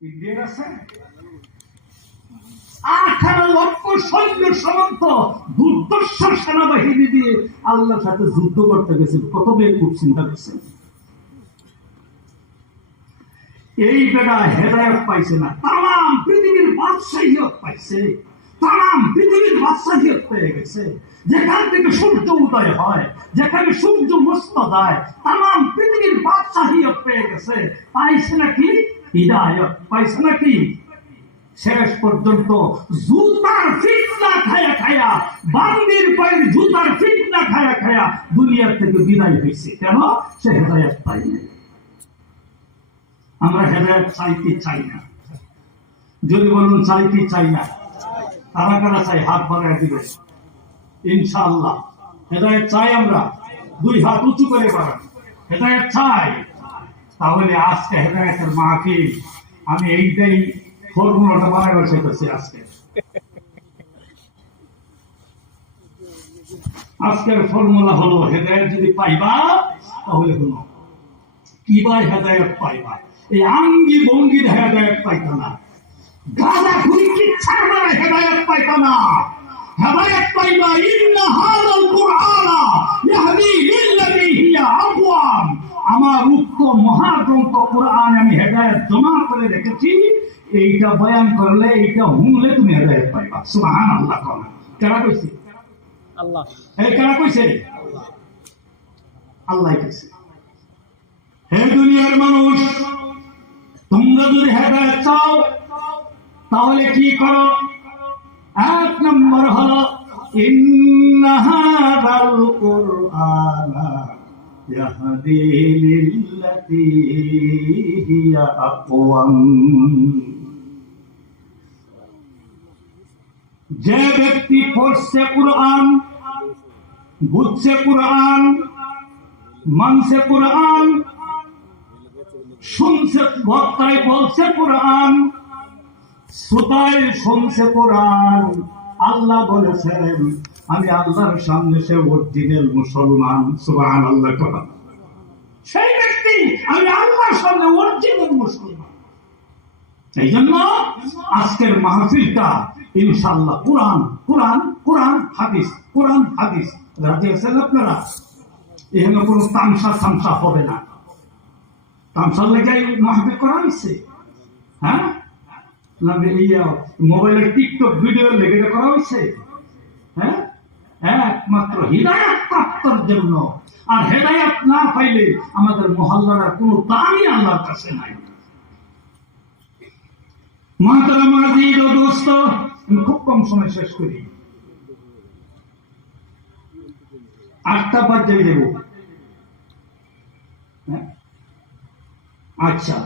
ইন্ডিয়ার আছে 18 লক্ষ সৈন্য সমন্ত দুর্দর্শ সেনাবাহিনী দিয়ে আল্লাহর সাথে যুদ্ধ করতে গেছিল। কত বেকুব চিন্তা করছেন? এই বেটা হেদায়েত পাইছে না, তাম পৃথিবীর বাদশাহিয়ত পাইছে, তাম পৃথিবীর বাদশাহিয়ত পেয়ে গেছে। যেখান থেকে সূর্য উদয় হয়, যেখানে সূর্য অস্ত যায়, তাম পৃথিবীর বাদশাহিয়ত পেয়ে গেছে। পাইছে নাকি হিদায়াত? পাইছে নাকি? শেষ পর্যন্ত জুতার ফিতনা খায়া খায়া, বান্দির পায়ের জুতার ফিতনা খায়া খায়া দুনিয়ার থেকে বিদায় হয়েছে। কেন? সে হেদায়েত পাই নাই। আমরা হেদায়েত চাইতে চাই না। যদি বলুন চাইতে চাই না, কারা কারা চাই? হাত বাড়ায় দিবে। ইনশাআল্লাহ হেদায়েত চাই আমরা। 2 হাত উঁচু করে বাড়ান। হেদায়েত চাই। তাহলে আজকে হেদায়েতের মাহফিল, আমি এইটাই ফর্মুলাটা বানাবার চাইতেছি আজকে। আজকের ফর্মুলা হলো, হেদায়েত যদি পাইবা তাহলে হলো কিভাবে হেদায়েত পাইবা। এই আঙ্গি ভঙ্গির হেদায়েত পাইতো না, গাঁজা খুরি কিচ্ছার বেলা হেদায়েত পাইতো না। হেদায়েত পাইবা ইন্না হাযাল কুরআনা ইয়াহদি লিল্লাযী হিয়া আকওয়াম। আমার উত্তম মহাগ্রন্থ কোরআন আমি হেদায়েত জমা করে রেখেছি। এইটা বয়ান করলে, এইটা শুনলে তুমি হেদায়েত পাইবা। সুবহানাল্লাহ। কারা কইছে? আল্লাহ। এই কারা কইছে? আল্লাহ কইছে। হে দুনিয়ার মানুষ, তোমরা যদি হেদায়েত চাও তাহলে কি করো? 1 নম্বর হলো ইন্না হাযাল কুরআনা ইয়াহদি লিল্লাযী হিয়া আকওয়াম। যে ব্যক্তি পড়ছে কুরআন, বুঝছে কুরআন, মানছে কুরআন, শুনছে, বক্তায় বলছে কুরআন, শ্রোতায় শুনছে কুরআন, আল্লাহ বলেছেন আমি আল্লাহর সামনে সে অরিজিনাল মুসলমান। সুবহানাল্লাহ। সেই ব্যক্তি আমি আল্লাহর সামনে অরিজিনাল মুসলমান। এই জন্য আজকের মাহফিলটা ইনশাআল্লাহ কোরআন কোরআন কোরআন হাদিস, কোরআন হাদিস। রাজি আছেন আপনারা? এখানে কোনো তামসা হবে না। তামসার লেগে মাহফিল করা হয়েছে? হ্যাঁ, না মোবাইলের টিকটক ভিডিও লেগে করা হয়েছে? হ্যাঁ, একমাত্র হিদায়াত প্রাপ্তর জন্য। আর হেদায়াত না পাইলে আমাদের মহল্লার কোনো দামই আল্লাহর কাছে নাই। মাহতারাম আজিজ ও দোস্ত, আমি খুব কম সময় শেষ করি। 8টা বাজে দেব। আচ্ছা,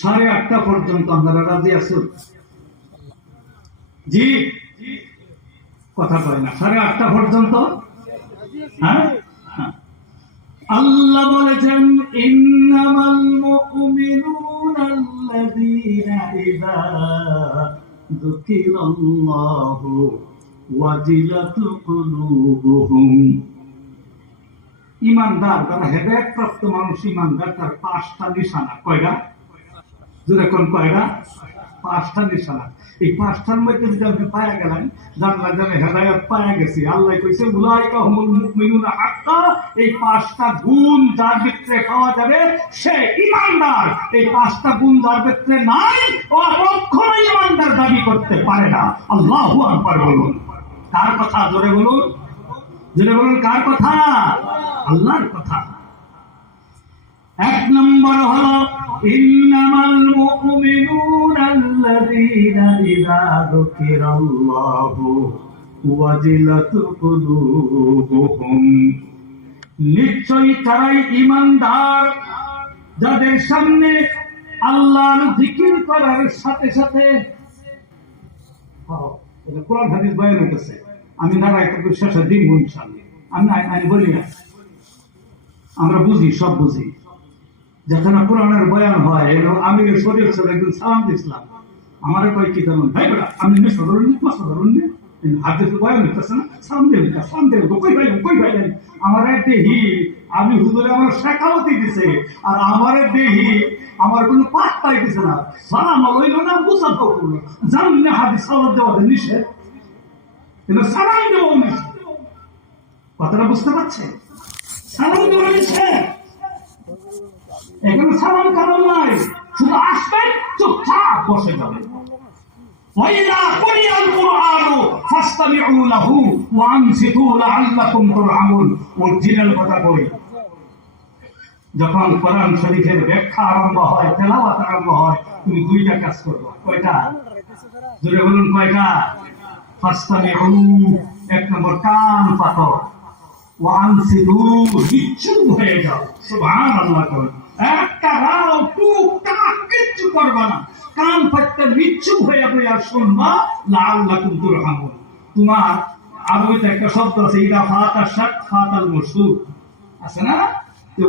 8:30 পর্যন্ত আপনারা রাজি আছেন? জি, কথা কয় না। 8:30 পর্যন্ত। হ্যাঁ, আল্লাহ বলেছেন ইন্নামাল মুমিনুনা আল্লাযীনা ইযা যুকিরাল্লাহু ওয়াজিলাত কুলুবুহুম। ইমানদার যারা হেদায়েত প্রাপ্ত মানুষ, ইমানদার তার 5টা নিশানা। কয়টা? যেরকম কয়টা? 5টা নিশানা। এই 5টার মধ্যে যদি আপনি পায়া গেলেন, জানলা জানে হেদায়েত পায়া গেছি। আল্লাহ কইছে উলাইকা হুমুল মুমিনুনা হাক্কা। এই 5টা গুণ যার ভিতরে পাওয়া যাবে সে ইমানদার। এই 5টা গুণ যার ভিতরে নাই, ও কখনোই ইমানদার দাবি করতে পারে না। আল্লাহু আকবার বলুন। কার কথা? জোরে বলুন, জোরে বলুন। কার কথা? আল্লাহর কথা। 1 নম্বর হলো ইন্নামাল মুমিনুনা আল্লাযীনা ইযা যুকিরাল্লাহু ওয়াজিলাত কুলুবুহুম। নিশ্চয়ই তারাই ইমানদার যাদের সামনে আল্লাহর জিকির করার সাথে সাথে, কোরআন হাদিস বয়ান হইতেছে, আমি ধারা একটা শেষে দিন ইনশাআল্লাহ। আমি বলি না, আমরা বুঝি, সব বুঝি। যেখানে কোরআনের বয়ান হয়, আমির শরীফ ছিল একদিন সালাম দিয়েছিলাম। আমার কয় কি ধরুন ভাই বেড়া, আপনি ধরুন না। হাদিস বয়ান হইতেছে না, সন্দেহ কই ভাই আমার দেহি আমি হুজুরে আমার শেখাওয়াতি দিছে আর আমারে দেহি আমার কোনো পাত্তাই দিছে না, সালাম লইল না, মুসাফা করলো, জান না হাদিস সালাত দেওয়া নিষেধ, কিন্তু সালাম দেওয়া নিষেধ। কথাটা বুঝতে পারছে? সালাম দেওয়া নিষেধ, এখানে সালাম কারণ নাই, শুধু আসবেন চুপচাপ বসে যাবেন। وَإِذَا قُرِئَ الْقُرْآنُ فَاسْتَمِعُوا لَهُ وَأَنصِتُوا لَعَلَّكُمْ تُرْحَمُونَ। অরিজিনাল কথা কই, যখন কোরআন শরীফের ব্যাখ্যা আরম্ভ হয়, তেলাওয়াত আরম্ভ হয়, তুমি দুইটা কাজ করবে। কয়টা? জোরে বলুন কয়টা? ফাসতামিউ, এক নম্বর কান পাতো, ওয়ানসিতু, নিশ্চুপ হয়ে যাও, সুবহানাল্লাহ করো, একটা রাও টুকটাক কিচ্ছু করবে না, কান পাততে নিশ্চুপ হয়ে বইয়া শুনবা, লাআল্লাকুম তুরহামুন। তোমার আরবিতে একটা শব্দ আছে, ইদা ফাতা শাক ফাতাল মুসুক, আছে না?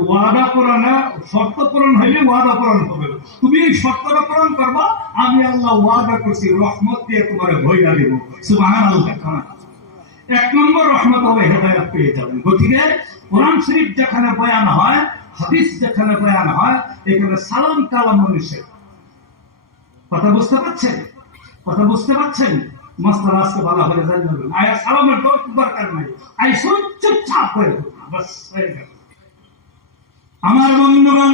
ওয়াদা পূরণ, শর্ত পূরণ হইলে ওয়াদা পূরণ হবে। তুমি এই শর্তটা পূরণ করবা, আমি আল্লাহ ওয়াদা করছি রহমত দিয়ে তোমার ভইরা দেব, সুবহানাল্লাহ। এক নম্বর রহমত হবে, হেদায়েত পেয়ে যাবেন। গতিকে কোরআন শরীফ যেখানে বয়ান হয়, হাদিস যেখানে বয়ান হয়, এখানে সালাম কালাম নিষেধ। কথা বুঝতে পারছেন? কথা বুঝতে পারছেন? মাস্টার আজকে ভালো হয়ে যাবেন, আয়া সালামের দরকার নাই, আই চুপচাপ হয়ে বাস হয়ে গেল। আমার বন্ধুগণ,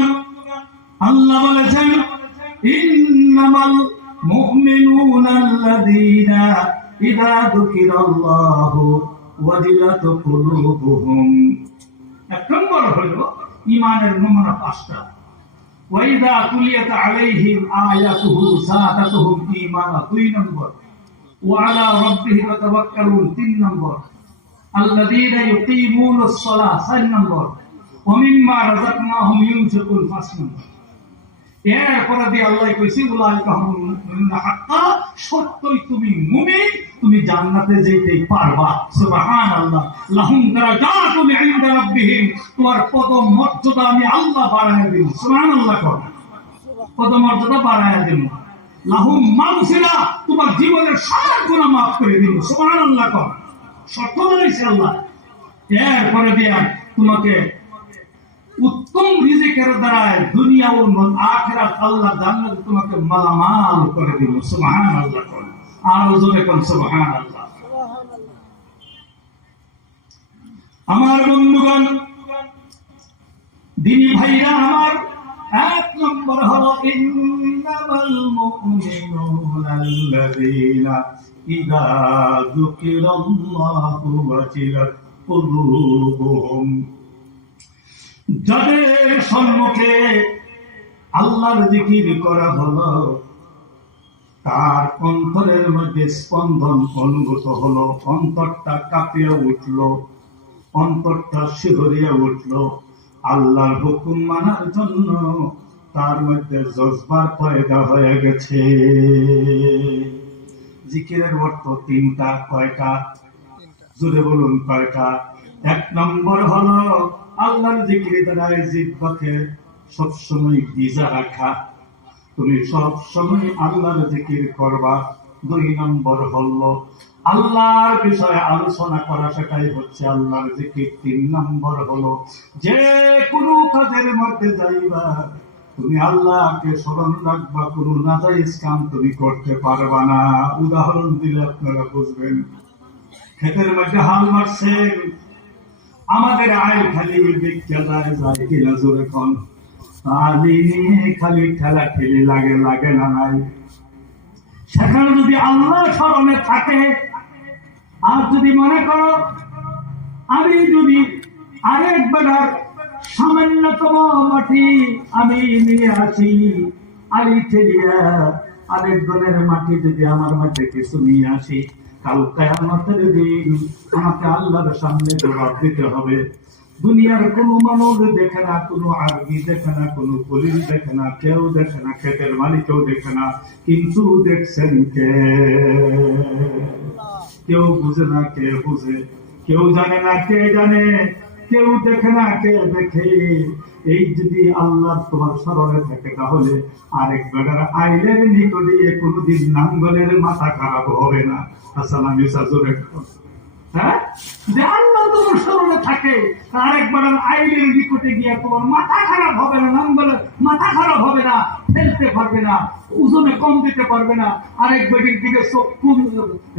আল্লাহ বলেছেন, ইন্নামাল মুমিনুনা আল্লাযীনা ইযা যুকিরাল্লাহু ওয়াজিলাত কুলুবুহুম। এক নম্বর হলো ঈমানের নমুনা পাঁচটা। ওয়াইযা তুলিয়াত আলাইহিম আয়াতুহু যাদাতুহুম ঈমানা, দুই নম্বর। ওয়া আলা রাব্বিহিম ইয়াতাওয়াক্কালুন, তিন নম্বর। আল্লাযীনা ইউকিমুনাস সালাহ, চার নম্বর। ওমিম্মা রাযাকনাহুম ইউনফিকুন, পাঁচ নম্বর। এরপরে দিয়ে আল্লাহ কইছে, উলাইকা হুমুল মুমিনুনা হাক্কা, সত্যই তুমি মুমিন, তুমি জান্নাতে যেতেই পারবা, সুবহানাল্লাহ। লাহুম দারাজাতুন ইনদা রাব্বিহিম, তোমার পদ মর্যাদা আমি আল্লাহ বাড়ায় দেব, সুবহানাল্লাহ। পদ মর্যাদা বাড়ায় দেব। লাহুম মাগফিরা, তোমার জীবনের সব গুনাহ maaf করে দেব, সুবহানাল্লাহ। শর্ত বলেছে আল্লাহ। এরপরে দিয়ে তোমাকে উত্তম রিজিকের দ্বারায় দুনিয়া ও আখিরাত আল্লাহ জান্নাতে তোমাকে মালামাল করে দিল, সুবহানাল্লাহ। আর জোরে কোন সুবহানাল্লাহ। আমার বন্ধুগণ, দিনী ভাইরা আমার, এক নম্বর হলো ইন্নামাল মুমিনুনা আল্লাযীনা ইযা যুকিরাল্লাহু ওয়াজিলাত কুলুবুহুম, যাদের সম্মুখে আল্লাহর জিকির করা হলো, তার অন্তরের মধ্যে স্পন্দন অনুভূত হলো, অন্তরটা কাঁপিয়ে উঠল, অন্তরটা শিহরিয়ে উঠল, আল্লাহর হুকুম মানার জন্য তার মধ্যে জজবার পয়দা হয়ে গেছে। জিকিরের অর্থ তিনটা। কয়টা? জোরে বলুন কয়টা? এক নম্বর হলো আল্লাহর জিকির দ্বারা জিহ্বাকে সবসময় ভিজা রাখা, তুমি সবসময় আল্লাহর জিকির করবা। দুই নম্বর হলো আল্লাহর বিষয়ে আলোচনা করা, সেটাই হচ্ছে আল্লাহর জিকির। তিন নম্বর হলো যে কোনো কাজের মধ্যে যাইবা, তুমি আল্লাহকে স্মরণ রাখবা, কোনো নাজায়েজ কাম তুমি করতে পারবা না। উদাহরণ দিলে আপনারা বুঝবেন। ক্ষেতের মধ্যে হাল মারছেন, আমাদের আয় খালি বিজ্ঞা যায় কিনা, জোরে কোন আলি নিয়ে খালি ঠেলা ঠেলি লাগে না নাই। সেখানে যদি আল্লাহ স্মরণে থাকে, আর যদি মনে করো আমি যদি আরেকবার সামান্যতম মাটি আমি নিয়ে আসি, আলি ঠেলিয়া আরেক দলের মাটি যদি আমার মধ্যে কিছু নিয়ে আসি, কাল কিয়ামতের দিন আমাকে আল্লাহর সামনে জবাব দিতে হবে। দুনিয়ার কোন মানুষ দেখে না, কোন আরবি দেখে না, কোন পুলিশ দেখে না, কেউ দেখে না, ক্ষেতের মালিকও দেখে না, কিন্তু দেখছেন কে? কেউ বুঝে না, কে বুঝে, কেউ জানে না, কে জানে, কেউ দেখে না, কে দেখে, এই যদি আল্লাহ তোমার স্মরণে থাকে তাহলে আরেক বেটার আইলের নিকটে কোনোদিন নাঙ্গলের মাথা খারাপ হবে না। আসসালাম জোরে। হ্যাঁ, যে আল্লাহ তোমার স্মরণে থাকে আরেকবার আইলের নিকটে গিয়ে তোমার মাথা খারাপ হবে না, নাঙ্গলের মাথা খারাপ হবে না, ফেলতে পারবে না, ওজনে কম দিতে পারবে না, আরেক বেটির দিকে চোখ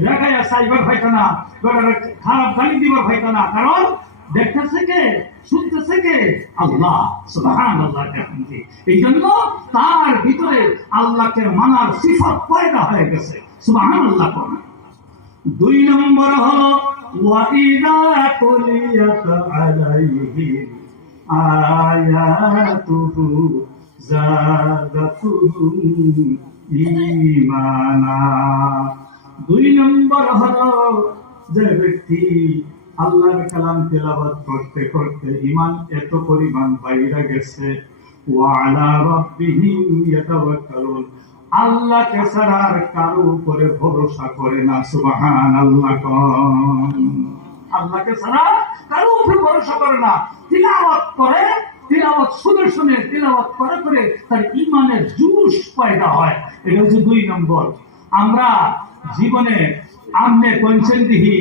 রেখাইয়া সাইবার হয়তো না, খারাপ গালি দিবার হয়তো না, কারণ দেখতেছে কে, শুনতেছে কে? আল্লাহ সুবহানাল্লাহ। এই জন্য তার ভিতরে আল্লাহকে মানার সিফাত পয়দা হয়ে গেছে। সুবহানাল্লাহ। 2 নম্বর হলো ওয়াইদা তুলিয়াত আলাইহিম আয়াতুহু যাদাতুহুম ঈমানা। 2 নম্বর হলো যে ব্যক্তি আল্লাহর কালাম তেলাওয়াত করতে করতে ঈমান এত পরিমাণ বাইরে গেছে, ওয়া আলা রাব্বিহিম ইয়াতাওয়াক্কালুন, আল্লাহকে ছাড়া আর কারো উপরে ভরসা করে না। সুবহানাল্লাহ। আল্লাহকে ছাড়া কারো উপরে ভরসা করে না, তিলাওয়াত করে, তিলাওয়াত শুনে শুনে তিলাওয়াত করে করে তার ঈমানের জোশ পয়দা হয়। এটা হচ্ছে 2 নম্বর। আমরা জীবনে আমনে কোনছেন দিহি,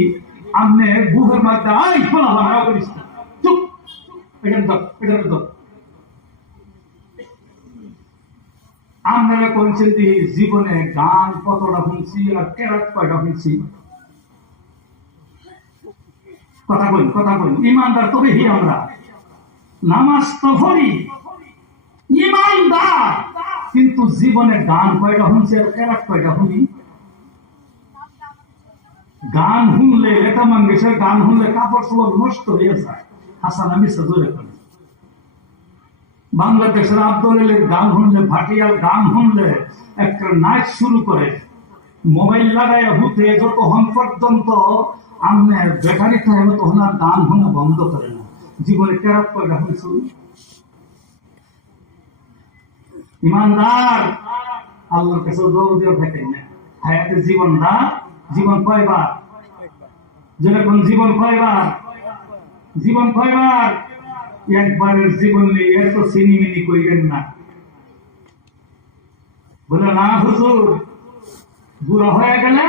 আমনে বুকের মধ্যে আই খোলা ভাঙা করিস না, চুপ, এখানে তো এখানে তো আমরা কোনছেন দিহি জীবনে গান কতটা শুনছি আর কেরাত কয়টা শুনছি? কথা বল, কথা বল। ইমানদার তবে হি আমরা নামাজ তো পড়ি, ইমানদার, কিন্তু জীবনে গান কয়টা শুনছি আর কেরাত কয়টা শুনি? গান শুনলে, লতা মঙ্গেশকর গান শুনলে কাপড় চোপড় নষ্ট হয়ে যায়। হাসান আমি সজোরে করি। বাংলাদেশের আব্দুলের গান শুনলে, ভাটিয়ার গান শুনলে একটা নাচ শুরু করে, মোবাইল লাগায় হুতে যতক্ষণ পর্যন্ত আমনে ব্যাটারি থাকে তখন আর গান শোনা বন্ধ করে না। জীবনে কেরাত কয়টা শুনছি? ইমানদার আল্লাহর কাছে দৌড় দিয়ে থাকে না। হায়াতে জীবন দা, জীবন কয়বার? যেরকম জীবন কয়বার? জীবন কয়বার? একবারের জীবন নিয়ে এত সিনিমিনি কইবেন না। বলে না হুজুর, বুড়া হয়ে গেলে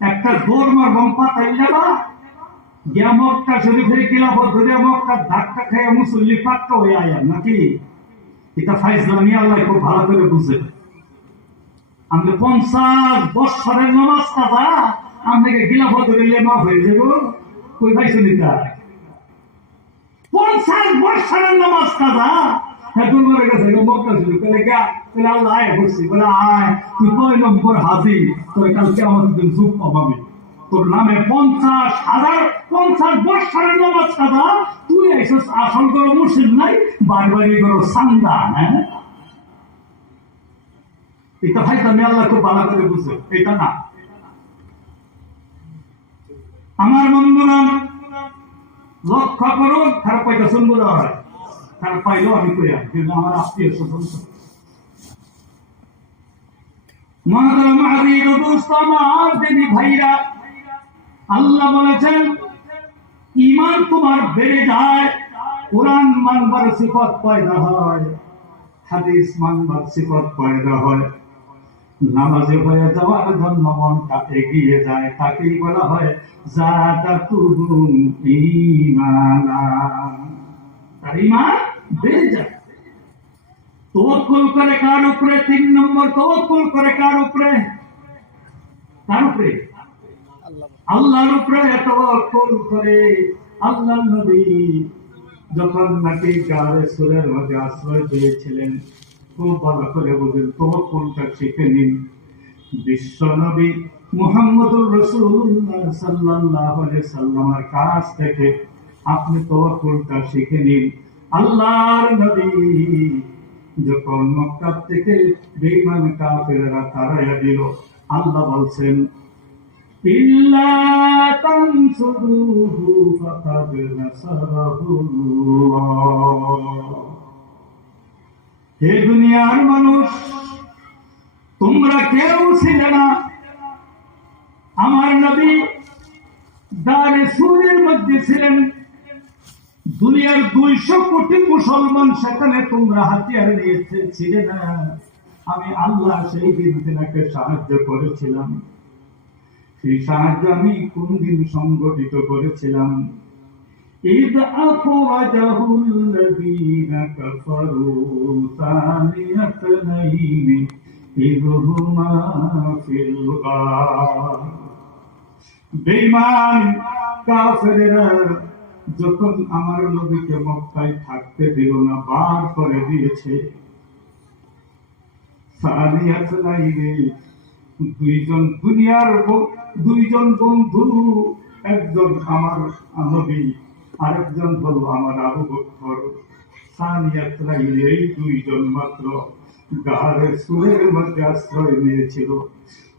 একটা দৌড় মারবম পাতাই যাবা, গিয়া মক্কা শরীফের খিলাফত ধরে মক্কা ধাক্কা খেয়ে মুসল্লি পাক্কা হয়ে আয়া নাকি? এটা ফাইজলামি আল্লাহ খুব ভালো করে বুঝে। আমি 50 বছরের নামাজ কাজা আপনাকে খিলাফত ধরিলে মাফ হয়ে যাব, কই পাইছো নিতা? 50 বছরের নামাজ কাজা এখন মরে গেছে মক্কা শরীফ, বলে গা, বলে আল্লাহ আয় করছি, বলে আয় তুই 9 নম্বর হাজি, তোর কালকে আমাদের দিন যুগ পাবাবি, তোর নামে 50 বছরের নামাজ কাজা, তুই এসে আসল করো মুর্শিদ নাই, বারবারি করো সান্দা। হ্যাঁ, এটা ভাই তুমি আল্লাহ খুব ভালো করে বুঝো, এটা না। আমার বন্ধুরা লক্ষ্য করুন, খারাপ পাইটা শুনবো না হয়, খারাপ পাইলেও আমি কইয়া, কিন্তু আমার আত্মীয় স্বজন ভাইরা, আল্লাহ বলেছেন ঈমান তোমার বেড়ে যায়, কোরআন মানবার সিফত পয়দা হয়, হাদিস মানবার সিফত পয়দা হয়, নামাজে হয়ে যাওয়ার জন্য মনটা এগিয়ে যায়, তাকেই বলা হয় যাদাতুহুম ঈমানা, তার ঈমান বেড়ে যায়। তাওয়াক্কুল করে কার উপরে? 3 নম্বর, তাওয়াক্কুল করে কার উপরে? কার উপরে? আল্লাহর উপরে তাওয়াক্কুল করে। আল্লাহর নবী যখন নাকি গারে সুরের মধ্যে আশ্রয় পেয়েছিলেন, খুব ভালো করে বুঝেন, তাওয়াক্কুলটা শিখে নিন। বিশ্ব নবী মুহাম্মদুর রাসূলুল্লাহ সাল্লাল্লাহু আলাইহি সাল্লামের কাছ থেকে আপনি তাওয়াক্কুলটা শিখে নিন। আল্লাহর নবী যখন মক্কা থেকে বেঈমান কাফেররা তাড়াইয়া দিল, আল্লাহ বলছেন ইল্লা তানসুরুহু ফাকাদ নাসারাহুল্লাহ। হে দুনিয়ার মানুষ, তোমরা কেউ ছিলে না, আমার নবী দারে সুরের মধ্যে ছিলেন, দুনিয়ার 200 কোটি মুসলমান সেখানে তোমরা হাতিয়ার নিয়েছিলে না, আমি আল্লাহ সেই দিন তোমাকে সাহায্য করেছিলাম। সেই সাহায্য আমি কোন দিন সংগঠিত করেছিলাম? إذ أخرجه الذين كفروا ثاني اثنين إذ هما في الغار। বেঈমান কাফেররা যখন আমার নবীকে মক্কায় থাকতে দিল না, বার করে দিয়েছে। দুইজন দুনিয়ার দুইজন বন্ধু, একজন আমার নবী, আরেকজন হলো আমার আবু বকর। এই দুইজন মাত্র গাহারে সুরের মধ্যে আশ্রয় নিয়েছিল।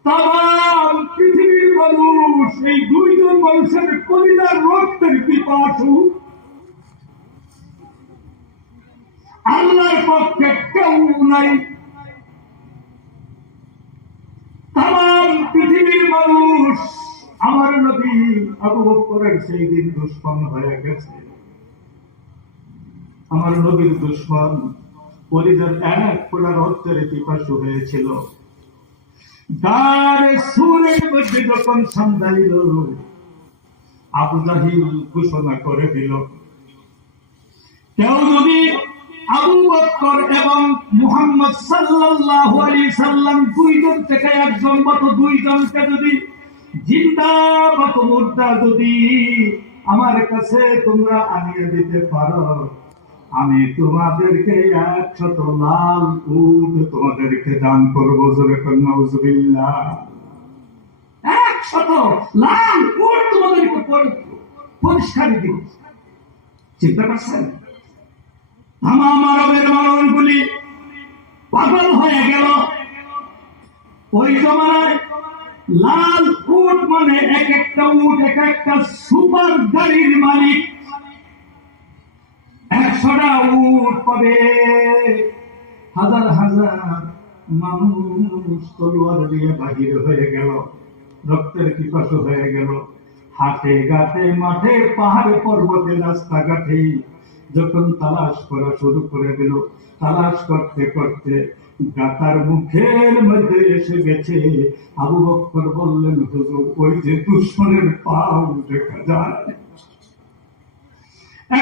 তাম পৃথিবীর মানুষ, এই দুইজন মানুষের কলিজার রক্তের পিপাসু, আল্লাহর পক্ষে কেউ নাই। তাম পৃথিবীর মানুষ আমার নবী আবু বকরের সেই দিন দুশ্মন হয়ে গেছে। আমার নবীর দুশ্মন কলিজার এক ফোঁটা রক্তের পিপাসু হয়েছিল। গারে সুরের মধ্যে যখন সান্দাইল, আবু জাহিল ঘোষণা করে দিল, কেউ যদি আবু বকর এবং মুহাম্মদ সাল্লাল্লাহু আলাইহি সাল্লাম দুইজন থেকে একজন বা দুইজনকে যদি জিন্দা বা মুর্দা যদি আমার কাছে তোমরা আনিয়ে দিতে পারো, আমি তোমাদেরকে 100 লাল উট তোমাদেরকে দান করবো। জোরে কর নাউজুবিল্লাহ। 100 লাল উট তোমাদেরকে পরিষ্কার দিব। চিন্তা করছেন? তামাম আরবের মানুষগুলি পাগল হয়ে গেল। ওই জমানায় লাল উট মানে এক একটা উট এক একটা সুপার গাড়ির মালিক। 100টা উট পাবে, হাজার হাজার মানুষ তলোয়ার দিয়ে বাহির হয়ে গেল, রক্তের পিপাসু হয়ে গেল। হাটে ঘাটে মাঠে পাহাড়ে পর্বতে রাস্তাঘাটে যখন তালাশ করা শুরু করে দিল, তালাশ করতে করতে গাতার মুখের মধ্যে এসে গেছে। আবু বকর বললেন, হুজুর, ওই যে দুশমনের পাও দেখা যায়।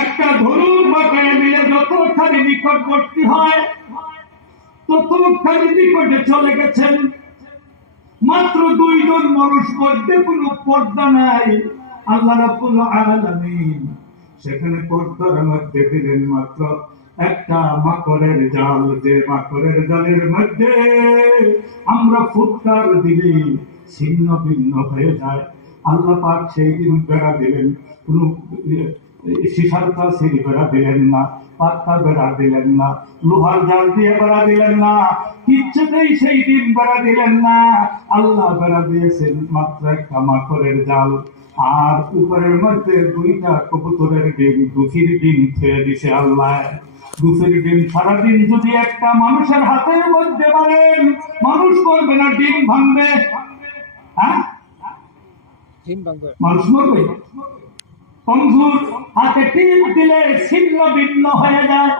একটা ধনুক বাঁকায় দিলে যতখানি নিকটবর্তী হয় ততখানি নিকটে চলে গেছেন। মাত্র দুইজন মানুষ, মধ্যে কোনো পর্দা নাই। আল্লাহ রাব্বুল আলামিন সেখানে পর্দার মধ্যে দিলেন মাত্র একটা মাকড়ের জাল, যে মাকড়ের জালের মধ্যে আমরা ফুৎকার দিলে ছিন্ন ভিন্ন হয়ে যায়। আল্লাহ পাক সেই দিন বেড়া দিলেন, কোন শিশার সিঁড়ি বেড়া দিলেন না, পাত্তা বেড়া দিলেন না, লোহার জাল দিয়ে বেড়া দিলেন না, কিচ্ছুতেই সেই দিন বেড়া দিলেন না। আল্লাহ বেড়া দিয়েছেন মাত্র একটা মাকড়ের জাল, আর উপরের মধ্যে 2টা কবুতরের ডিম, দুঃখীর ডিম খেয়ে দিছে আল্লাহ। দুঃখের ডিম সারাদিন যদি একটা মানুষের হাতের মধ্যে মারেন, মানুষ করবে না, ডিম ভাঙবে। হ্যাঁ, মানুষ মরবে। কমজোর হাতে টিপ দিলে ছিন্ন ভিন্ন হয়ে যায়।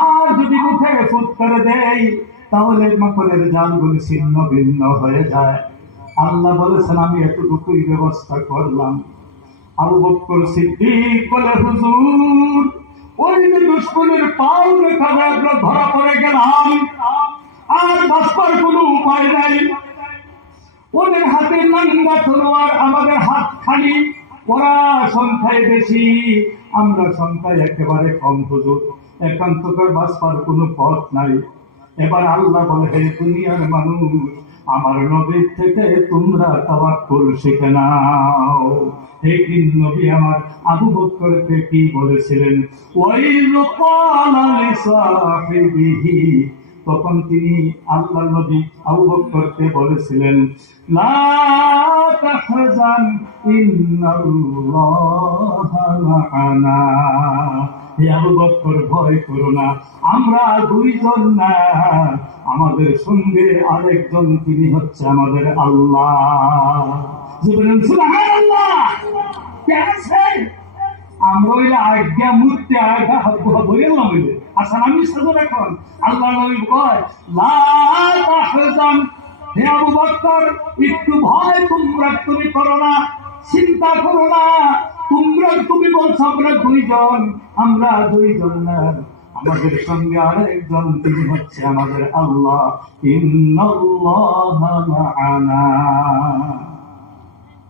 আর যদি মুখে ফুট করে দেয় তাহলে মাকড়ের জালগুলি ছিন্ন ভিন্ন হয়ে যায়। আল্লাহ বলেছেন, আমি এতটুকুই ব্যবস্থা করলাম। আবু বকর সিদ্দিক বলে, হুজুর, ওই যে দুশমনের পাও রেখা আমরা ধরা পড়ে গেলাম, আর বাঁচবার কোনো উপায় নাই। ওদের হাতে নাঙ্গা তলোয়ার, আমাদের হাত খালি। ওরা সংখ্যায় বেশি, আমরা সংখ্যায় একেবারে কম। হুজুর, একান্তকার বাঁচবার কোনো পথ নাই। এবার আল্লাহ বলে, হে দুনিয়ার মানুষ, আমার নবীর থেকে তোমরা তাওয়াক্কুল শিখে নাও। এই নবী আমার আবু বকরকে কি বলেছিলেন? ওয়াইল ক্বালা লিসাহিবিহি, তখন তিনি আল্লাহ নবী আবু বকরকে বলেছিলেন, লা তাহজান ইন্নাল্লাহা মা'ানা। হে আবু বকর, ভয় করো না, আমরা দুইজন না, আমাদের সঙ্গে আরেকজন, তিনি হচ্ছে আমাদের আল্লাহ। সুবহানাল্লাহ। কে আছে? আমরা হইলে আজ্ঞা মূর্তি আজ্ঞা বইলাম হইলে আচ্ছা আমি সাজর এখন আল্লাহ নবী কয় লা তাহজান, হে আবু বকর একটু ভয় তোমরা তুমি করো না, চিন্তা করো না। তুমি বলছো আমরা দুইজন না, আমাদের সঙ্গে আরেকজন, তিনি হচ্ছে আমাদের আল্লাহ। ইন্নাল্লাহা মা'ানা।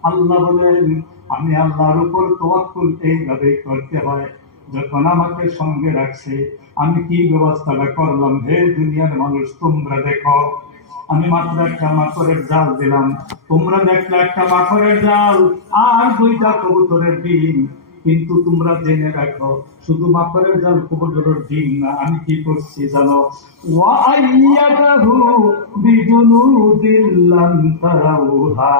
আল্লাহ বলেন আমি আল্লাহর উপর তাওয়াক্কুল এইভাবে করতে হয়, যখন আমাকে সঙ্গে রাখছে আমি কি ব্যবস্থাটা করলাম। হে দুনিয়ার মানুষ তোমরা দেখো, আমি মাত্র একটা মাকড়ের জাল দিলাম, তোমরা দেখলে একটা মাকড়ের জাল আর দুইটা কবুতরের ডিম, কিন্তু তোমরা জেনে রাখো শুধু মাকড়ের জাল কবুতরের ডিম না, আমি কি করছি জানো? ওয়াইয়াদাহু বিজুনুদিল লাম তারাউহা,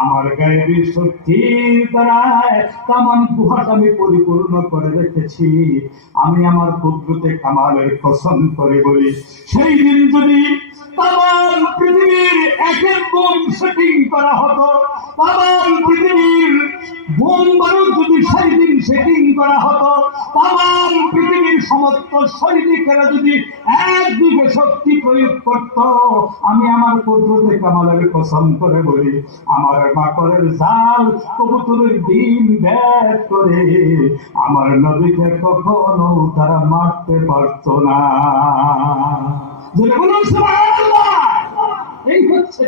আমার গায়েবী শক্তির দ্বারায় তামাম গুহাটা আমি পরিপূর্ণ করে রেখেছি। আমি আমার কুদরতে কামালের কসম করে বলি, সেই দিন যদি তামাম পৃথিবীর একের বোম সেটিং করা হতো, তামাম পৃথিবীর বোম বারুদ যদি সেই দিন সেটিং করা হতো, তামাম পৃথিবীর সমস্ত সৈনিকেরা যদি একদিকে শক্তি প্রয়োগ করত, আমি আমার কুদরতে কামালের কসম করে বলি আমার মাকড়ের জাল কবুতরের ডিম ব্যাট করে আমার নবীকে কখনো তারা মারতে পারত না। এই হচ্ছে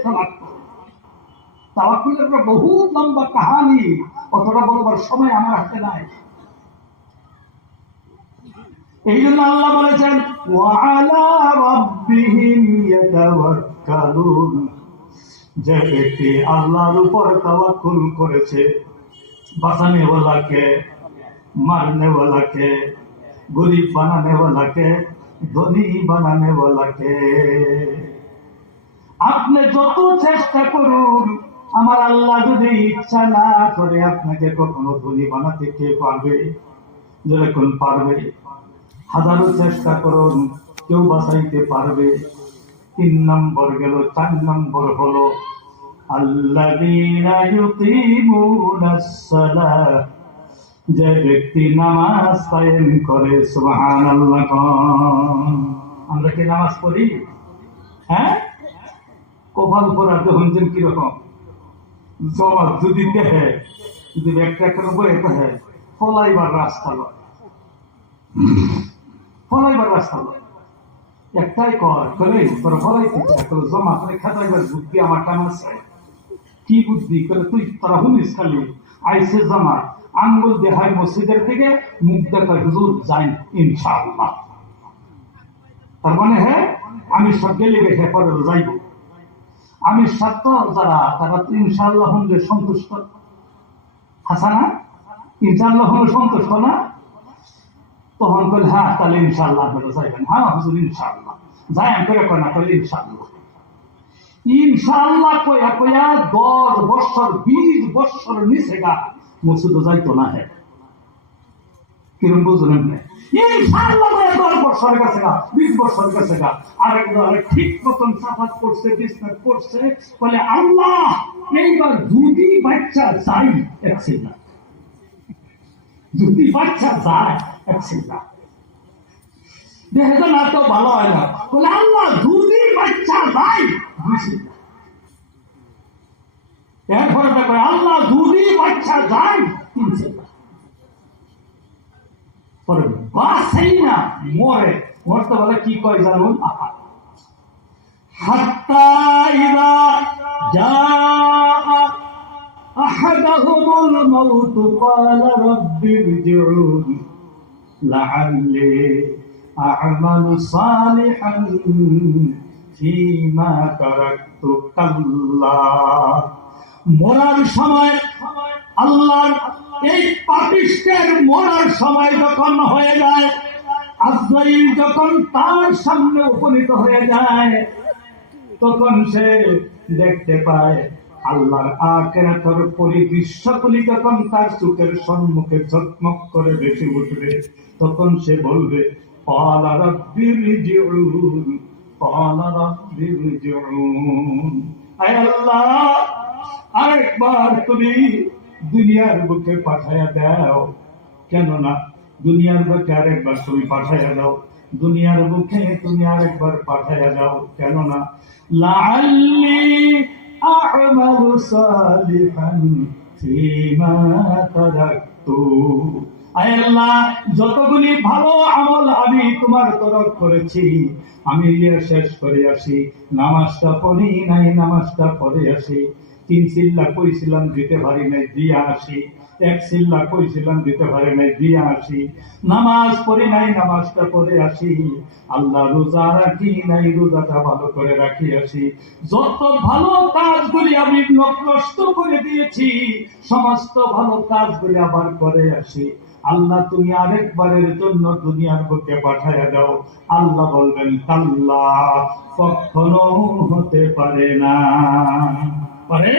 তাওয়াক্কুলের বহু লম্বা কাহানি, অতটা বলবার সময় আমার হাতে নাই। এই জন্য আল্লাহ বলেছেন ওয়ালা রাব্বিহিম ইয়াতাওয়াক্কালুন, যে ব্যক্তি আল্লাহর উপর তাওয়াক্কুল করেছে, বাঁচানে ওয়ালাকে, মারনে ওয়ালাকে, গরিব বানানে ওয়ালাকে, ধনী বানানে ওয়ালাকে। আপনি যত চেষ্টা করুন, আমার আল্লাহ যদি ইচ্ছা না করে আপনাকে কখনো ধনী বানাতে কে পারবে? যেরকম পারবে, হাজারো চেষ্টা করুন কেউ বাঁচাইতে পারবে। 3 নম্বর গেল, 4 নম্বর হলো আল্লাযীনা ইউকিমুনাস সালাহ, যে ব্যক্তি নামাজ কায়েম করে। সুবহানাল্লাহ। আমরা কি নামাজ পড়ি? হ্যাঁ, কপাল পড়া যখন কিরকম জবাব যদি দেখে, যদি একটা করে বয়ে দেখে ফলাইবার রাস্তা লয়, ফলাইবার রাস্তা লয়, একটাই কর করে তোর ফলাইতে চাই, জমা করে খেতাইবার বুদ্ধি আমার টান আছে। কি বুদ্ধি করে তুই তোরা হুনিস খালি আইসে জমা আঙ্গুল দেখায় মসজিদের দিকে, মুখ দেখায় হুজুর যাই ইনশাআল্লাহ। তার মানে হ্যাঁ আমি সব গেলে গেছে পরে যাইব। আমি সত্য যারা তারা তো ইনশাআল্লাহ হলে সন্তুষ্ট, হাসানা ইনশাআল্লাহ হলে সন্তুষ্ট না? তখন বলে হ্যাঁ তাহলে ইনশাআল্লাহ বলে যাইবেন, হ্যাঁ হুজুর ইনশাআল্লাহ যাই আমি করে না করলে ইনশাআল্লাহ। ইনশাআল্লাহ কয়া কয়া 10 বছর 20 বছর নিচে গা মসজিদে যাইতো না। হ্যাঁ কিরম বুঝলেন? ইনশাআল্লাহ 10 বছর গেছে গা, 20 বছর গেছে গা, আরেকবার ঠিক মতন সাফাত করছে, বিজনেস করছে, বলে আল্লাহ এইবার যদি বাচ্চা যাই একছিল না, যদি বাচ্চা যায় একছিল না, দেখে তো না তো ভালো হয় না, বলে আল্লাহ যদি বাচ্চা যায় বুঝছিল না। এরপরে দেখো আল্লাহ যদি বাচ্চা যায় কিনছিল না, পরে বাসেই না মরে, মরতে বলে কি কয় জানুন? হাত্তা ইযা জাআ আহাদাহুমুল মাউত ক্বালা রাব্বি ইরজিউন লাআল্লি আ'মালু সালিহান ফীমা তারাকতু কাল্লা। মরার সময় আল্লাহর এই পাপিষ্টের মরার সময় যখন হয়ে যায়, আজরাইল যখন তার সামনে উপনীত হয়ে যায়, তখন সে দেখতে পায় আল্লাহর আখিরাতের পরিদৃশ্যগুলি যখন তার চোখের সম্মুখে ঝকমক করে ভেসে উঠবে, তখন সে বলবে ক্বালা রাব্বি ইরজিউন, ক্বালা রাব্বি ইরজিউন। আয় আল্লাহ আরেকবার তুমি দুনিয়ার বুকে পাঠায়া দাও, কেননা দুনিয়ার বুকে আরেকবার তুমি পাঠাইয়া দাও, দুনিয়ার বুকে তুমি আরেকবার পাঠাইয়া দাও, কেননা লাআল্লি আ'মালু সালিহান ফীমা তারাকতু। আয় আল্লাহ, যতগুলি ভালো আমল আমি তোমার তরফ করেছি আমি শেষ করে আসি। নামাজটা পড়ি নাই, নামাজটা পড়ে আসি। 3 সিল্লা কইছিলাম দিতে পারি নাই, দিয়া আসি। 1 সিল্লা কইছিলাম দিতে পারি নাই, দিয়া আসি। নামাজ পড়ি নাই, নামাজটা পড়ে আসি। আল্লাহ রোজা রাখি নাই, রোজাটা ভালো করে রাখি আসি। যত ভালো কাজগুলি আমি নষ্ট করে দিয়েছি সমস্ত ভালো কাজগুলি আবার করে আসি। আল্লাহ তুমি আরেকবারের জন্য দুনিয়ার বুকে পাঠাইয়া দাও। আল্লাহ বলবেন কাল্লা, কখনো হতে পারে না। পারে?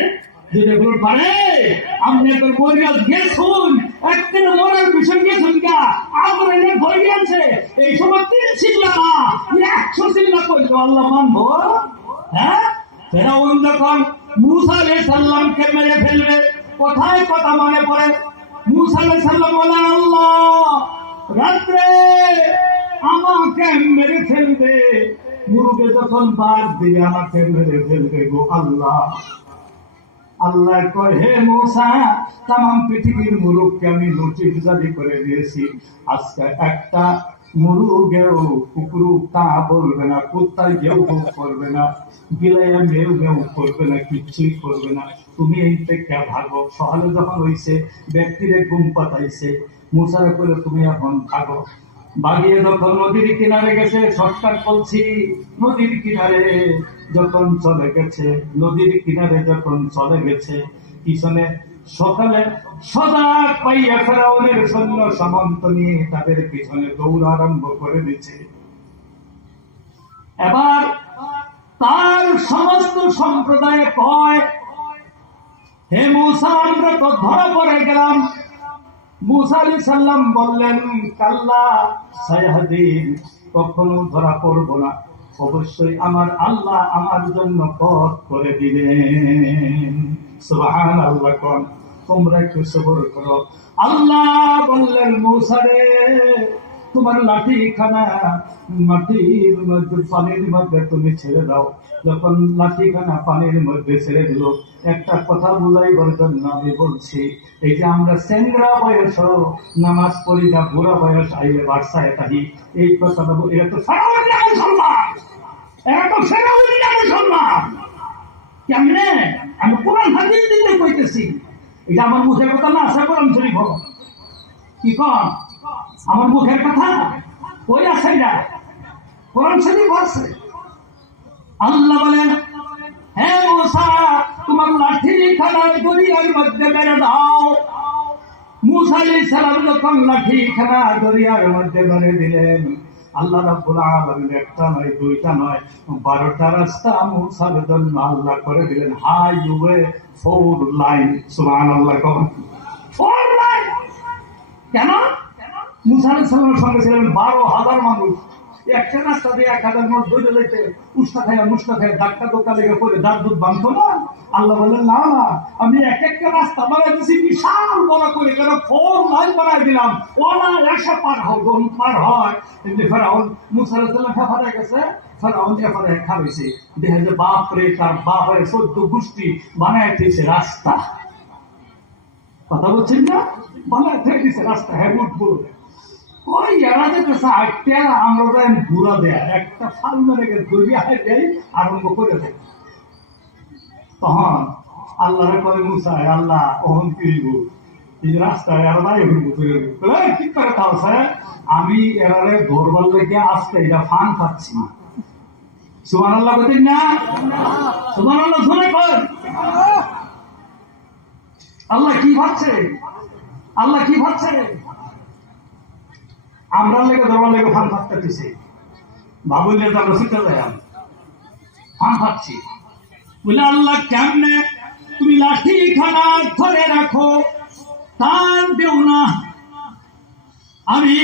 যদি বল পারে, আপনি একবার মরিয়া গেছুন, একটা মরার বিষয় গেছুন গা, আবার এনে ভয় গেছে। এই সময় 3 সিল্লা না 100 সিল্লা করলে আল্লাহ মানবো? হ্যাঁ, ফেরাউন যখন মূসা আলাইহিস সালামকে মেরে ফেলবে, কোথায় কথা মনে পড়ে? মূসা আলাইহিস সালাম বলেন, আল্লাহ রাত্রে আমাকে মেরে ফেলবে, মুরুগে যখন বাদ দিয়ে আমাকে মেরে ফেলবে গো আল্লাহ। আল্লাহ কয়, হে মূসা, তাম পৃথিবীর মুরুগকে আমি নোটিশ জারি করে দিয়েছি, আজকে একটা মুরুগেও কুকুরু তা বলবে না, কুত্তায় গেউ গেউ করবে না, বিলাইয়া মেউ মেউ করবে না, কিচ্ছুই করবে না। তুমি এই থেকে ভাগো। সকালে যখন হইছে, ব্যক্তিরে ঘুম পাতাইছে, মূসারে বলে তুমি এখন ভাগো। বাগিয়ে যখন নদীর কিনারে গেছে, শর্টকাট বলছি, নদীর কিনারে যখন চলে গেছে, নদীর কিনারে যখন চলে গেছে, পিছনে সকালে সজাগ পাইয়া ফেরাউনের সৈন্য সামন্ত নিয়ে তাদের পিছনে দৌড় আরম্ভ করে দিচ্ছে। এবার তার সমস্ত সম্প্রদায় কয়, হে মূসা, আমরা তো ধরা পড়ে গেলাম। মূসা আলাইহিস সালাম বললেন, কাল্লা সায়াহদিন, কখনো ধরা পড়ব না, অবশ্যই আমার আল্লাহ আমার জন্য পথ করে দিবেন। সুবহানাল্লাহ। কোন তোমরা একটু সবর করো। আল্লাহ বললেন, মূসা রে, তোমার লাঠিখানা মাটির মধ্যে পানির মধ্যে তুমি ছেড়ে দাও। যখন লাঠিখানা পানির মধ্যে ছেড়ে দিল, একটা কথা বুঝাইবার জন্য আমি বলছি, এই যে আমরা চেংরা বয়স নামাজ পড়ি না, বুড়া বয়স আইলে বার্সায় থাকি, এই কথাটা এটা তো ফেরাউন না মুসলমান, এটা তো ফেরাউন না মুসলমান। কেমনে? আমি কোরআন হাদিস দিতে কইতেছি, এটা আমার মুখের কথা না, আছে কোরআন শরীফ। কি কন? আমার মুখের কথা কই আছে? না, কোরআন শরীফ আছে। আল্লাহ বলেন, হে মূসা, তোমার লাঠিখানা দরিয়ার মধ্যে মেরে দাও। মূসা আলাইহিস সালাম যখন লাঠিখানা দরিয়ার মধ্যে মেরে দিলেন, আল্লাহ রাব্বুল আলামিন একটা নয়, দুইটা নয়, 12টা রাস্তা মূসার জন্য আল্লাহ করে দিলেন। Highway 4 line. সুবহানাল্লাহ। কোন 4 লাইন? কেন? মূসা আলাইহিস সালামের সঙ্গে ছিলেন 12,000 মানুষ। একটা রাস্তা দিয়ে 1000 মানুষ ধরে যেতে, উষ্টা খায় মুষ্টা খায়, ধাক্কা ধোক্কা লেগে পড়ে দাঁত দুধ বাঁধতো না। আল্লাহ বললেন, না না, আমি এক একটা রাস্তা বানাই দিচ্ছি বিশাল বড় করে, কেন 4 লাইন বানাই দিলাম, ওলা এসে পার হয়। এমনি ফেরাউন মূসা আলাইহিস সালাম হেফাজতে গেছে, ফেরাউন হেফাজতে খাইছে, দেখে যে বাপ রে, তার বাপের 14 গোষ্ঠী বানায় দিয়েছে রাস্তা। কথা বলছেন না? বানায় দিয়েছে রাস্তা, হ্যাঁ উঠবো ওই এরা যেতেছে আটটা, আমরা ঘুরা দেয় একটা ফাল মেরে ঘুরিয়ে দেয়, আরম্ভ করে দেয়। তখন আল্লাহ করে মুসায়, আল্লাহ ওহন কিনব এই রাস্তায় এরাই কি করে তাও স্যার, আমি এরারে ধরবার লেগে আসতে এটা ফান পাচ্ছি না। সুবহানাল্লাহ বলেন না? সুবহানাল্লাহ শুনে কর। আল্লাহ কি ভাবছে? আল্লাহ কি ভাবছে? আমরা লেগে ধরবার লেগে ফান ফাঁকতে দিছি, ভাবুলে তো আমরা শিখতে যাই, ফান ফাঁকছি বলে, আল্লাহ কেমনে তুমি লাঠি খানা ধরে রাখো, টান দেও না। আমি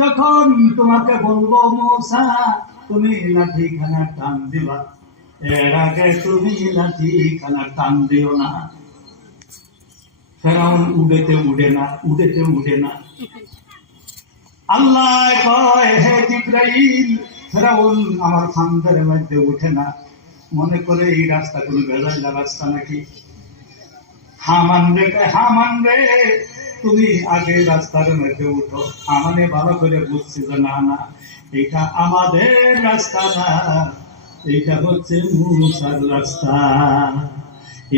যখন তোমাকে বলবো মূসা তুমি লাঠি খানা টান দিবা, এর আগে তুমি লাঠি খানা টান দিও না। ফেরাউন উড়েতে উড়ে না, উড়েতে উড়ে না। আল্লাহ কয়, হে জিবরাইল, ফেরাউন আমার ফান্দের মধ্যে উঠে না, মনে করে এই রাস্তা কোনো বেজাইলা রাস্তা নাকি। হামান রে, হামান রে, তুমি আগে রাস্তার মধ্যে উঠো। আমানে ভালো করে বুঝছি যে না না, এটা আমাদের রাস্তা না, এটা হচ্ছে মূসার রাস্তা।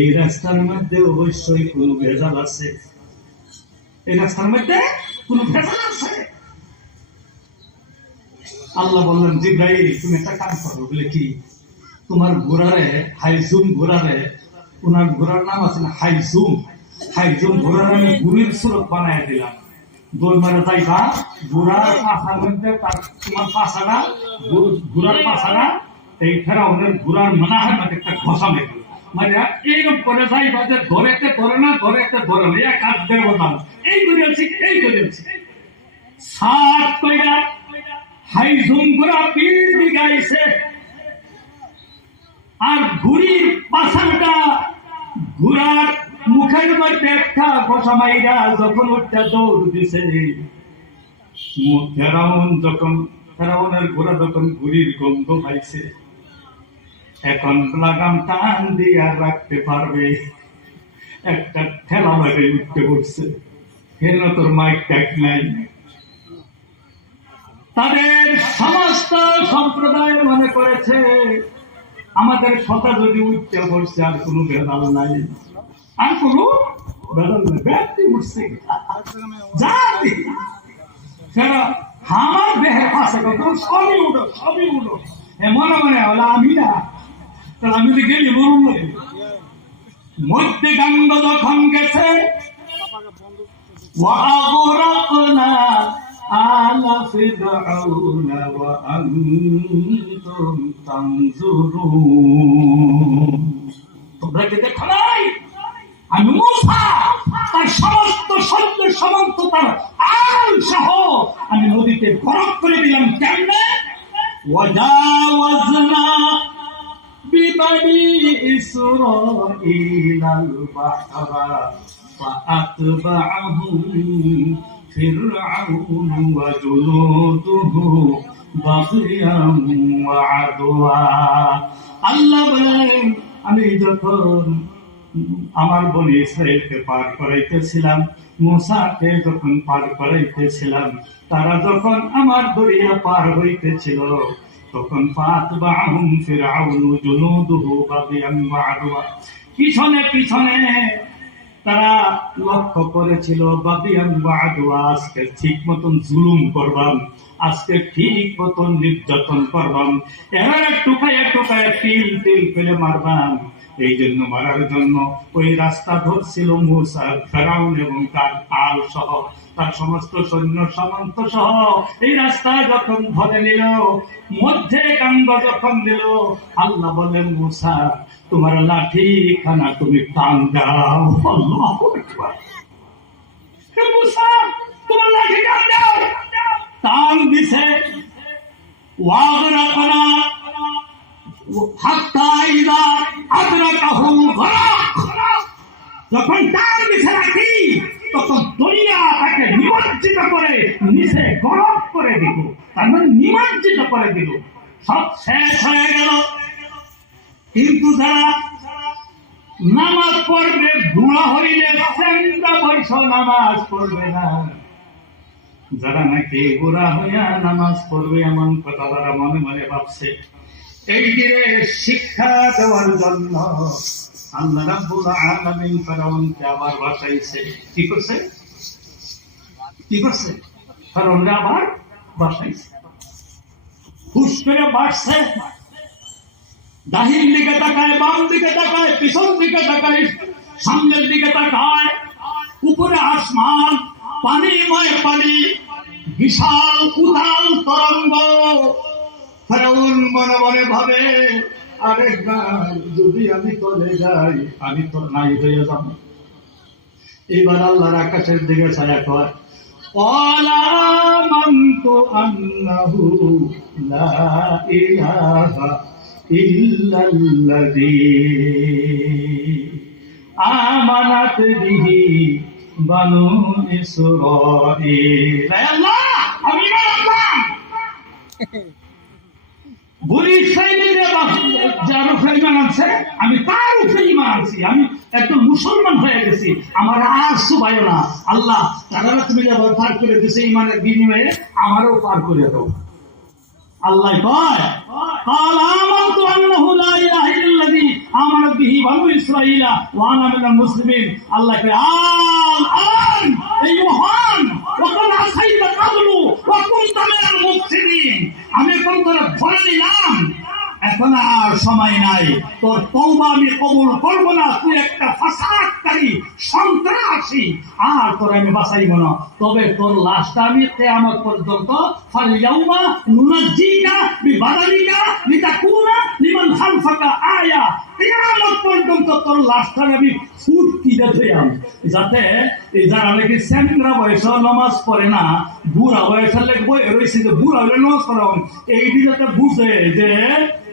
এই রাস্তার মধ্যে অবশ্যই কোনো ভেজাল আছে, এই রাস্তার মধ্যে কোনো ভেজাল আছে। আল্লাহ বললেন, জিবরাইল তুমি একটা কাজ করো। বলে কি? তোমার ঘোড়ারে হাইজুম, ঘোড়ারে, ওনার ঘোড়ার নাম আছে না হাইজুম, হাইজুম ঘোড়ার আমি গুড়ির সুরত বানাই দিলাম। দৌড় মারে যাইবা, ঘোড়ার পাশার মধ্যে তোমার পাশাটা, ঘোড়ার পাশাটা এই ফেরাউনের ঘোড়ার মানাহের মধ্যে একটা ঘষা মেরে, মানে এইরকম করে যাইবা যে ধরেতে ধরে না, ধরেতে ধরে না, এক হাত দেড় বদাম এই করেছি, এই করেছি। সাত কইরা হাইজুম ঘোড়া পীর দিগাইছে, আর ঘুড়ির পাশাটা ঘোড়ার মুখের মধ্যে একটা ঘষা মাইরা যখন উঠতে দৌড় দিছে, ফেরাউনের ঘোড়া যখন ঘুড়ির গন্ধ পাইছে, এখন লাগাম টান দিয়ে আর রাখতে পারবে, একটা ঠেলা লাগে উঠতে পড়ছে। হেন তোর মাইক ট্যাক নাই। তাদের সমস্ত সম্প্রদায় মনে করেছে আমাদের কথা যদি উঠতে পড়ছে আর কোনো ভেদাল নাই, আর কোনো ভেদাল নাই, ব্যক্তি উঠছে জাতি সেটা আমার দেহের পাশে সবই উঠো, সবই উঠো। মনে মনে হলো আমি না, তাহলে আমি তো গেলি মরুন লাগে। মধ্যে গাঙ্গ যখন গেছে, আলা ফিরআউনা ওয়া আনতুম তানজুরুন, তোমরা কি দেখো নাই আমি মূসা তার সমস্ত সৈন্য সামন্ত তার আল সহ আমি নদীতে বরফ করে দিলাম। কেমনে? ওয়াজাওয়াজনা বিবানি ইসরাঈলাল বাহরা ফাআতবাআহুম ফিরআউন ওয়া জুনুদুহু বাগিয়ান ওয়া আদওয়া। আল্লাহ বলেন, আমি যখন আমার বনি ইসরাইলকে পার করাইতেছিলাম, মুসাকে যখন পার করাইতেছিলাম, তারা যখন আমার দরিয়া পার হইতেছিল, তখন ফাতবাহুম ফিরআউন জুনুদুহু বাগিয়ান ওয়া আদওয়া, পিছনে পিছনে তারা লক্ষ্য করেছিল বাগিয়ান ওয়া আদওয়া, আজকে ঠিক মতন জুলুম করবাম, আজকে ঠিক মতন নির্যাতন করবাম, এবার টুকায় টুকায় তিল তিল ফেলে মারবাম। এই জন্য মারার জন্য ওই রাস্তা ধরছিল মূসা, ফেরাউন এবং তার আল সহ, তার সমস্ত সৈন্য সামন্ত সহ। এই রাস্তা যখন ধরে নিল, মধ্যে কাণ্ড যখন দিল, আল্লাহ বলেন, মূসা তোমার লাঠি খানা তুমি টান দাও। আল্লাহু আকবার। হে মূসা, তোমার লাঠি টান দাও। টান দিছে, ওয়াগরাকনা হাত্তা ইযা আদরাকাহু গরাক, যখন টান দিছে লাঠি, তখন দরিয়া তাকে নিমজ্জিত করে নিচে গরক করে দিল, তার মানে নিমজ্জিত করে দিল, সব শেষ হয়ে গেল। কিন্তু যারা নামাজ পড়বে, বুড়া হইলে চেন্দা বয়স নামাজ পড়বে না, যারা নাকি বুড়া হইয়া নামাজ পড়বে এমন কথা তারা মনে মনে ভাবছে, এই দিনে শিক্ষা দেওয়ার জন্য আল্লাহ রাব্বুল আলামিন ফেরাউনকে আবার বাঁচাইছে। কি করছে? কি করছে? ফেরাউনকে আবার বাঁচাইছে। হুশ করে বাড়ছে, দাহিন দিকে তাকায়, বাম দিকে তাকায়, পিছন দিকে তাকায়, সামনের দিকে তাকায়, উপরে আসমান, পানিময় পানি, বিশাল উদাল তরঙ্গ। ফেরাউন মনে মনে ভাবে, আরেকবার যদি আমি তলে যাই, আমি তো নাই হয়ে যাব। এবার আল্লাহর আকাশের দিকে ছায়া কয়, আমানতু আন্নাহু লা ইলাহা ইল্লাল্লাযী আমানাত বিহি বানু ইসরাঈল। হে আল্লাহ, আমি ঈমান আনলাম। বনি ইসরাঈলের যার উপরে ঈমান আনছে, আমি তার উপরে ঈমান আনছি। আমি একদম মুসলমান হয়ে গেছি, আমার আর সুবাইও না। আল্লাহ, তারা তুমি যা পার করে দিছে ঈমানের বিনিময়ে, আমারও পার করে দাও। আল্লাহ কয়, قال آمنت أنه لا إله إلا الذي آمنت به بنو إسرائيل وأنا من المسلمين। আল্লাহ কয়, الآن এই মহান وقد عصيت قبل وكنت من المفسدين। আমি এখন তোরা ধরে নিলাম, এখন আর সময় নাই, তোর তওবা আমি কবুল করব না। তুই একটা ফাসাদকারী, সন্ত্রাসী, আর তোর আমি বাঁচাইব না। তবে তোর লাশটা আমি কিয়ামত পর্যন্ত ফালইয়াউমা নুনাজ্জিকা বিবাদানিকা লিতাকুনা লিমান খালফাকা আয়া, কিয়ামত পর্যন্ত তোর লাশটা আমি ফুটকিতে ধুইলাম, যাতে এই যারা নাকি সেন্ট্রা বয়স নামাজ পড়ে না, বুড়া বয়সের লেগে বই রয়েছে যে বুড়া হলে নামাজ পড়ান, এই যাতে বুঝে যে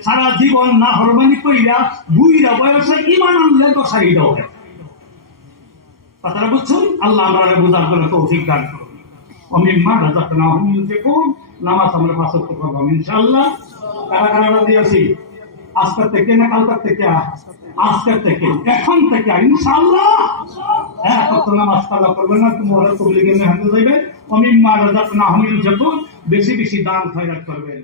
সারা জীবন না হরমানি কইরা বুইরা বয়সে ঈমান আনলে দশাই দাও। কথাটা বুঝছুন? আল্লাহ আমরা বুঝার জন্য তৌফিক দান করুন। ওমিম্মা রাযাকনাহুম ইউনফিকুন। নামাজ আমরা পাঁচ ওয়াক্ত পড়ব ইনশাআল্লাহ। কারা কারা দিয়েছি? আজকের থেকে না কালকের থেকে? আজকের থেকে, এখন থেকে ইনশাআল্লাহ। হ্যাঁ, কত নামাজ কাজা করবেন না, তোমরা তবলিগে মেহনত যাইবে। ওমিম্মা রাযাকনাহুম ইউনফিকুন, বেশি বেশি দান খয়রাত করবেন।